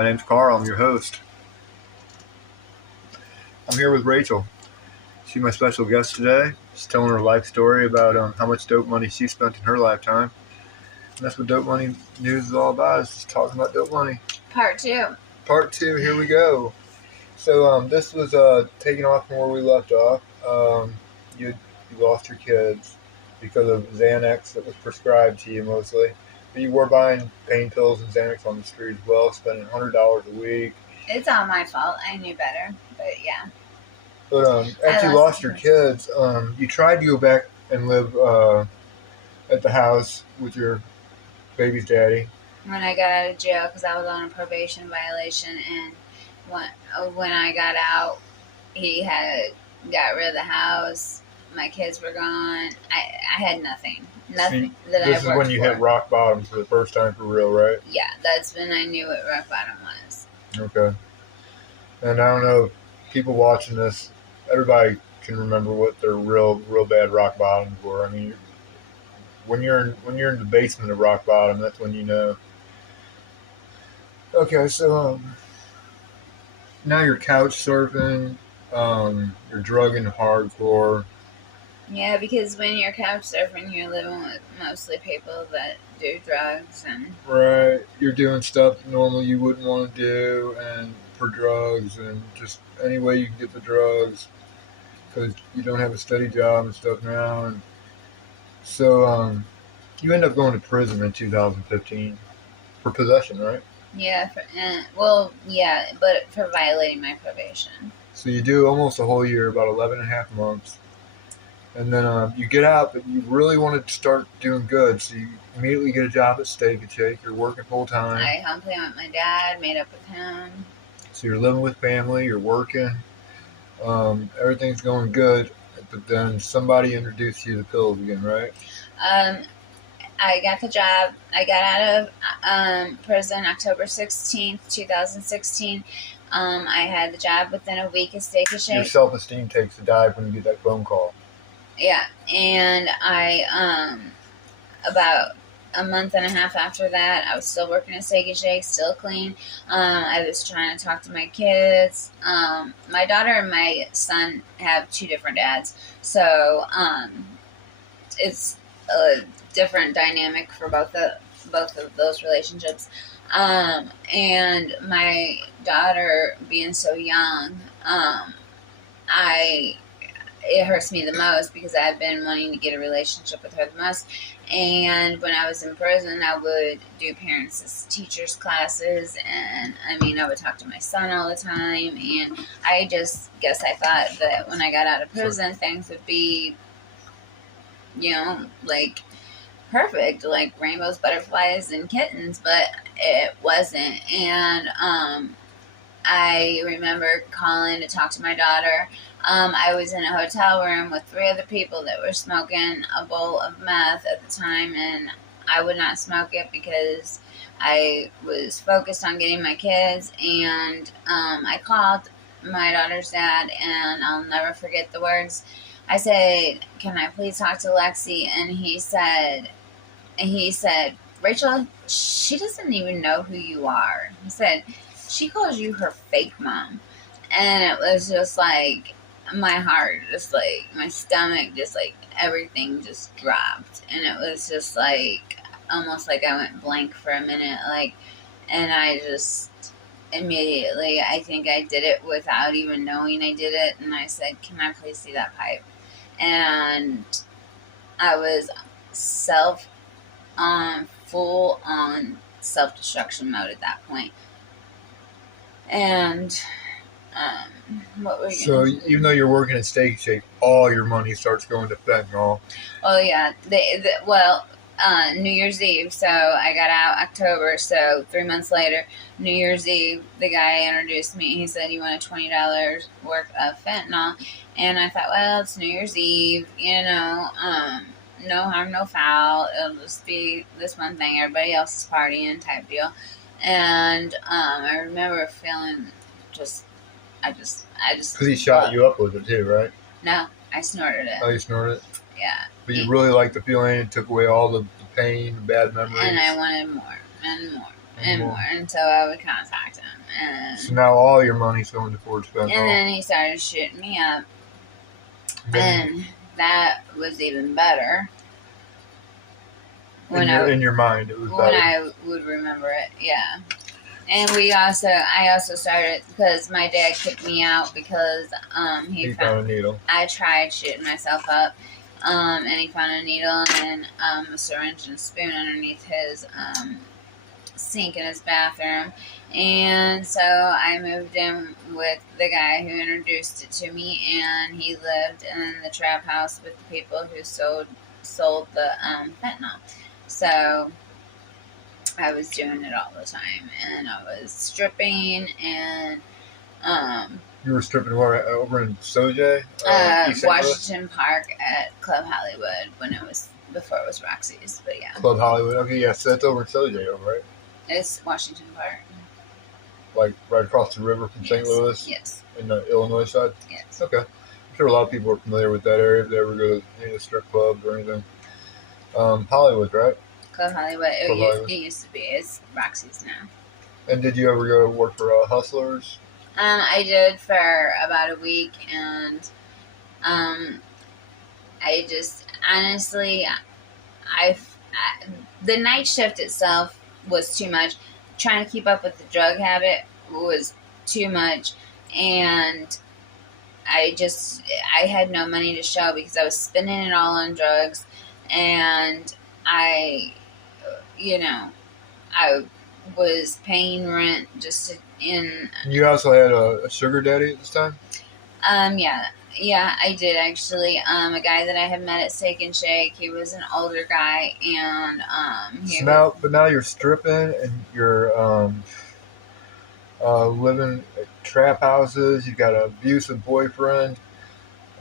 My name's Carl. I'm your host. I'm here with Rachel. She's my special guest today. She's telling her life story about how much dope money she spent in her lifetime. And that's what Dope Money News is all about, is just talking about dope money. Part 2. Part 2, here we go. So this was taking off from where we left off. You lost your kids because of Xanax that was prescribed to you mostly. But you were buying pain pills and Xanax on the street as well, spending $100 a week. It's all my fault. I knew better, but yeah. But after you lost your kids, you tried to go back and live at the house with your baby's daddy. When I got out of jail, because I was on a probation violation, and when I got out, he had got rid of the house. My kids were gone. I had nothing that I worked for. This is when you hit rock bottom for the first time for real, right? Yeah, that's when I knew what rock bottom was. Okay. And I don't know, people watching this, everybody can remember what their real bad rock bottoms were. I mean, when you're in the basement of rock bottom, that's when you know. Okay, so now you're couch surfing, you're drugging hardcore. Yeah, because when you're couch surfing, you're living with mostly people that do drugs and... Right, you're doing stuff normally you wouldn't want to do, and for drugs, and just any way you can get the drugs, because you don't have a steady job and stuff now. And so you end up going to prison in 2015 for possession, right? Yeah, but for violating my probation. So you do almost a whole year, about 11 and a half months. And then you get out, but you really want to start doing good. So you immediately get a job at Steak and Shake. You're working full time. I home playing with my dad, made up with him. So you're living with family, you're working. Everything's going good. But then somebody introduced you to pills again, right? I got the job. I got out of prison October 16th, 2016. I had the job within a week at Steak and Shake. Your self-esteem takes a dive when you get that phone call. Yeah, and I, about a month and a half after that, I was still working at Steak and Shake, still clean. I was trying to talk to my kids. My daughter and my son have two different dads, so it's a different dynamic for both of those relationships. And my daughter being so young, it hurts me the most because I've been wanting to get a relationship with her the most. And when I was in prison, I would do parents as teachers classes, and I would talk to my son all the time. And I just guess I thought that when I got out of prison, things would be, like perfect, like rainbows, butterflies, and kittens, but it wasn't. And I remember calling to talk to my daughter. I was in a hotel room with 3 other people that were smoking a bowl of meth at the time, and I would not smoke it because I was focused on getting my kids. And I called my daughter's dad, and I'll never forget the words. I said, "Can I please talk to Lexi?" And he said, "Rachel, she doesn't even know who you are." He said, "She calls you her fake mom." And it was just like, my heart, just like, my stomach, just like, everything just dropped. And it was just like, almost like I went blank for a minute, like, and I just immediately, I think I did it without even knowing I did it. And I said, "Can I please see that pipe?" And I was full on self-destruction mode at that point. And what were you? So even though you're working at Steak and Shake, all your money starts going to fentanyl. Oh yeah, New Year's Eve. So I got out October. So 3 months later, New Year's Eve, the guy introduced me. He said, "You want a $20 worth of fentanyl?" And I thought, well, it's New Year's Eve, no harm, no foul. It'll just be this one thing. Everybody else is partying type deal. And I remember feeling because he shot you up with it too, right? No, I snorted it. Oh, you snorted it? Yeah. But you really liked the feeling. It took away all the pain, the bad memories. And I wanted more and more. anymore. And so I would contact him. So now all your money's going towards fentanyl. And then he started shooting me up. And that was even better. In your mind, it was better. When I would remember it, yeah. And I also started, because my dad kicked me out because he found a needle. I tried shooting myself up, and he found a needle and a syringe and a spoon underneath his sink in his bathroom. And so I moved in with the guy who introduced it to me, and he lived in the trap house with the people who sold the fentanyl. So I was doing it all the time, and I was stripping, and you were stripping where, over in Sojay? Washington Park at Club Hollywood before it was Roxy's, but yeah. Club Hollywood, okay, yeah, so that's over in Sojay, right? It's Washington Park. Like right across the river from St. Louis? Yes. In the Illinois side? Yes. Okay. I'm sure a lot of people are familiar with that area if they ever go to any of the strip clubs or anything. Hollywood, right? Club Hollywood. It used to be. It's Roxy's now. And did you ever go work for Hustlers? I did for about a week, and I just honestly, the night shift itself was too much. Trying to keep up with the drug habit was too much, and I had no money to show because I was spending it all on drugs, and I was paying rent You also had a sugar daddy at this time? Yeah, I did actually. A guy that I had met at Steak and Shake. He was an older guy, and but now you're stripping and you're living at trap houses. You got an abusive boyfriend.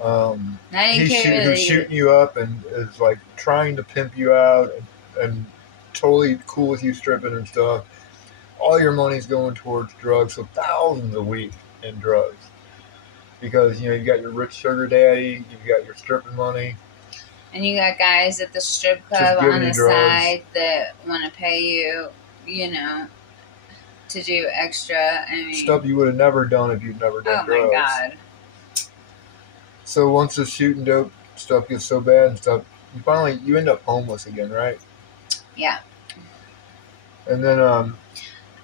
Who's shooting you up and is like trying to pimp you out and totally cool with you stripping and stuff. All your money's going towards drugs, so thousands a week in drugs. Because, you got your rich sugar daddy, you've got your stripping money. And you got guys at the strip club on the side that want to pay you, to do extra. Stuff you would have never done if you'd never done drugs. Oh, my God. So once the shooting dope stuff gets so bad and stuff, you end up homeless again, right? Yeah. And then,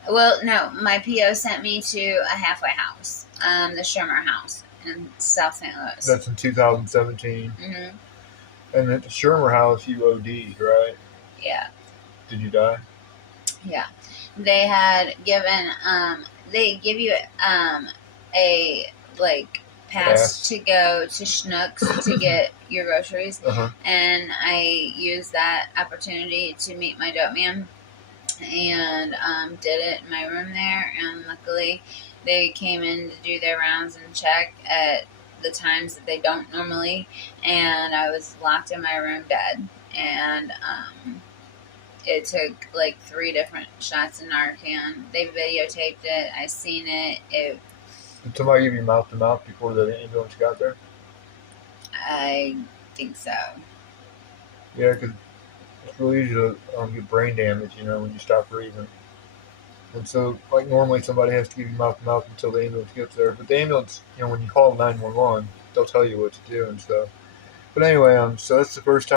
well, no, my PO sent me to a halfway house, the Shermer House in South St. Louis. That's in 2017. Mm-hmm. And at the Shermer House, you OD'd, right? Yeah. Did you die? Yeah. They had given, they give you a, pass to go to Schnucks to get your groceries. Uh-huh. And I used that opportunity to meet my dope man. And did it in my room there, and luckily they came in to do their rounds and check at the times that they don't normally, and I was locked in my room dead, and it took 3 different shots of Narcan. They videotaped it. I seen it. Did somebody give you mouth to mouth before the ambulance got there? I think so. Yeah, because it's really easy to get brain damage, when you stop breathing. And so, normally somebody has to give you mouth to mouth until the ambulance gets there. But the ambulance, when you call 911, they'll tell you what to do and stuff. But anyway, so that's the first time